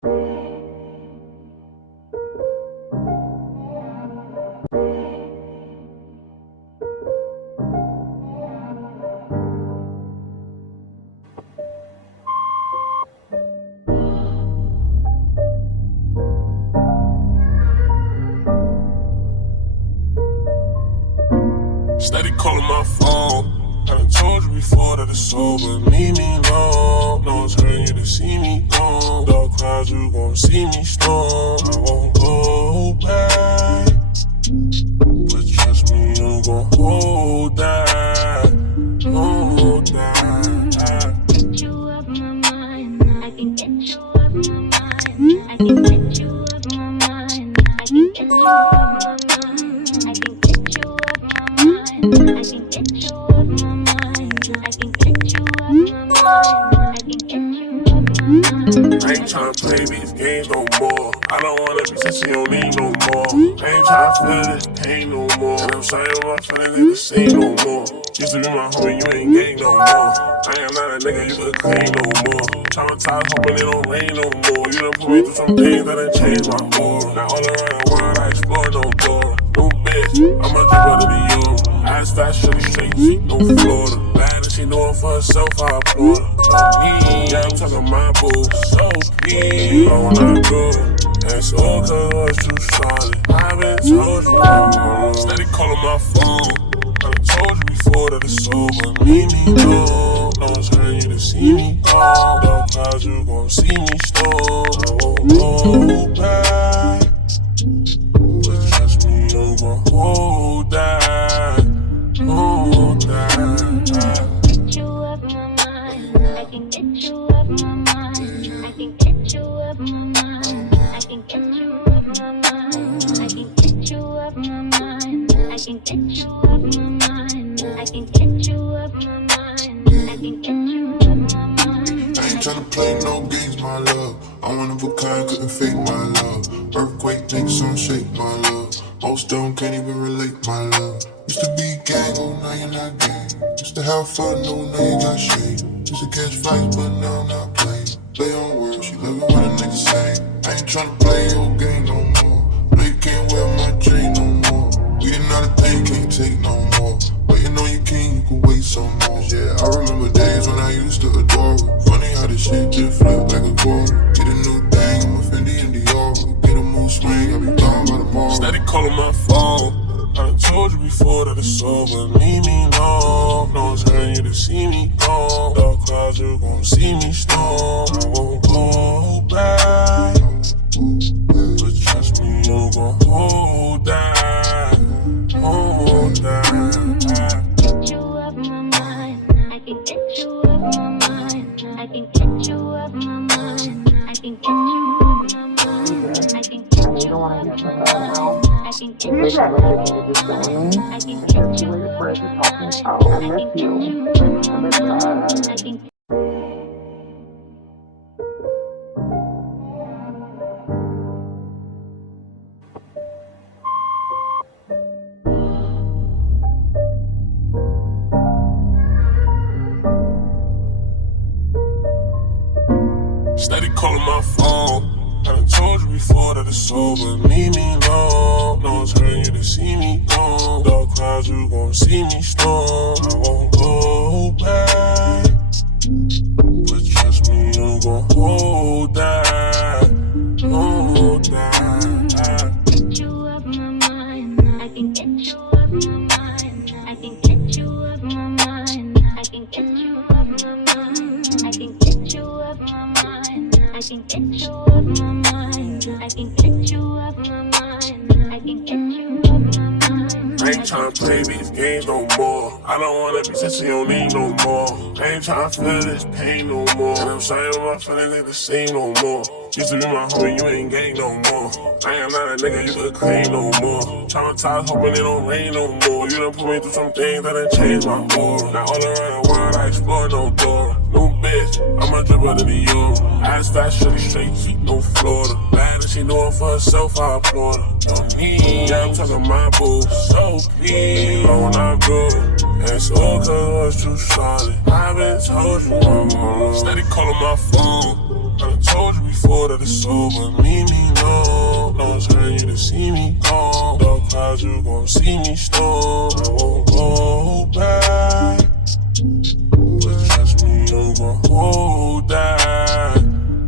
Steady calling my phone. I done told you before that it's over. Leave me alone. No one's hurting you to see me gone. Dark clouds, you gon' see me storm. I won't go back. But trust me, you gon' hold that. Hold that. Get you up my mind. I can get you up my mind. I can get you up my mind. I can get you up my mind. I can get you up my mind. I can get you up my mind. I can get you up my mind. I can get you up my mind. I ain't tryna play these games no more. I don't wanna be since you don't need no more. I ain't tryna feel this pain no more. And I'm sorry when my feelings ain't the same no more. Used to be my homie, you ain't gang no more. I am not a nigga you could claim no more. Traumatized, hoping it don't rain no more. You done put me through some things that done changed my aura. Now all around the world I explore no door. New bitch, I'm a dripper to the euro. Ass fat, shorty straight, she no Florida. Bad and she know it for herself, I applaud her. Yeah, I'm talking my boo, so please. But when I go, and so cause too solid. I've been told you I'm steady calling my phone. I done told you before that it's over. Leave me alone. No one's hurting you to see me gone. Dark clouds, you gon' see me storm. I won't go back. But trust me, you gon' hold that. Hold that. Get you up my mind. I can get you up my mind. I can get you up my mind. I can get you up my mind. I can get you up my mind. I can get you up my mind. I can get you up my mind. I can get you up my mind. I ain't tryna play no games, my love. I'm one of a kind, couldn't fake my love. Earthquake, make some shake, my love. Most don't can't even relate, my love. Used to be gang, oh now you're not gang. Used to have fun, no now you got shade. Used to catch fights, but now I'm not playing. Play on words, she love it when a nigga say. I ain't tryna play your game no more. No, you can't wear my chain no more. We did not a thing, can't take no more. Waiting on your king, you can wait some more. Yeah, I remember days when I used to adore her. Funny how this shit just flip like a quarter. Get a new thing, I'm a Fendi and Dior. Get a mood swing, I'll be gone by tomorrow. Steady calling my phone. I done told you before that it's over. Leave me alone. No one's hurting you to see me gone. Dark clouds, you gon' see me storm. I won't go back. But trust me, you gon' hold that. Hold that. Get you up my mind. I can get you up my mind. I can get you up my mind. I can get you up my mind. I can get you up my mind. I can get you up my mind. I can get you up my mind. I can get you up my mind. I can. Steady calling my phone. I done told you before that it's over. Leave me alone. No one's hurting you to see me gone. Dark clouds, you gon' see me storm. I won't go back. But trust me, you gon' hold that. Hold that. Get you up my mind. I can get you up my mind. I can get you up my mind. I can get you up my mind. I can get you up my mind. I can get you up my mind. I can get you up my mind. I can get you up my mind. I ain't tryna play these games no more. I don't wanna be since you don't need no more. I ain't tryna feel this pain no more. And I'm sorry when my feelings ain't the same no more. Used to be my homie, you ain't gang no more. I am not a nigga you could claim no more. Traumatized, hoping it don't rain no more. You done put me through some things that done changed my aura. Now all around the world I explore no door. New bitch, I'm a dripper to the euro. Ass fat, shorty straight, she no Florida. Bad and she know it for herself, I applaud her. Yeah, I'm talking my boo, so please. But when I go, and so cause too solid. I've been told you I'm steady calling my phone. I done told you before that it's over. Leave me alone. No one's hurting you to see me gone. Dark clouds, you gon' see me storm. I won't go back. But trust me, I'm gon' hold that.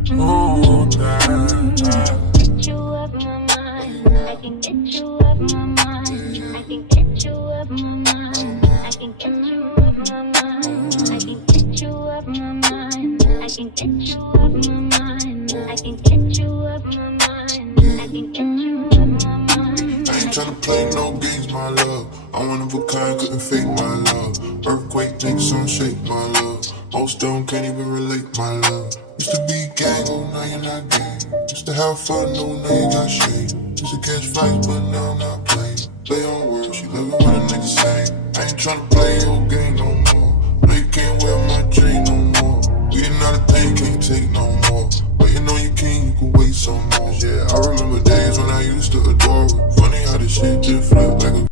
Hold that. Get you up my mind. I can get you up my mind. I can get you up my mind. I can get you up my mind. I can get you up my mind. I can get you up my mind. I can get you up my mind. I can get you up my mind. I ain't tryna play no games, my love. I'm one of a kind, couldn't fake my love. Earthquake, make some shake, my love. Most don't can't even relate, my love. Used to be gang, oh now you're not gang. Used to have fun, no now you got shade. Used to catch fights, but now I'm not playing. Play on words, she loving what a nigga say. I ain't tryna play your game no more. No, you can't wear my chain no more. We did not a thing, can't take no more. Waiting on your king, you can wait some more. Yeah, I remember days when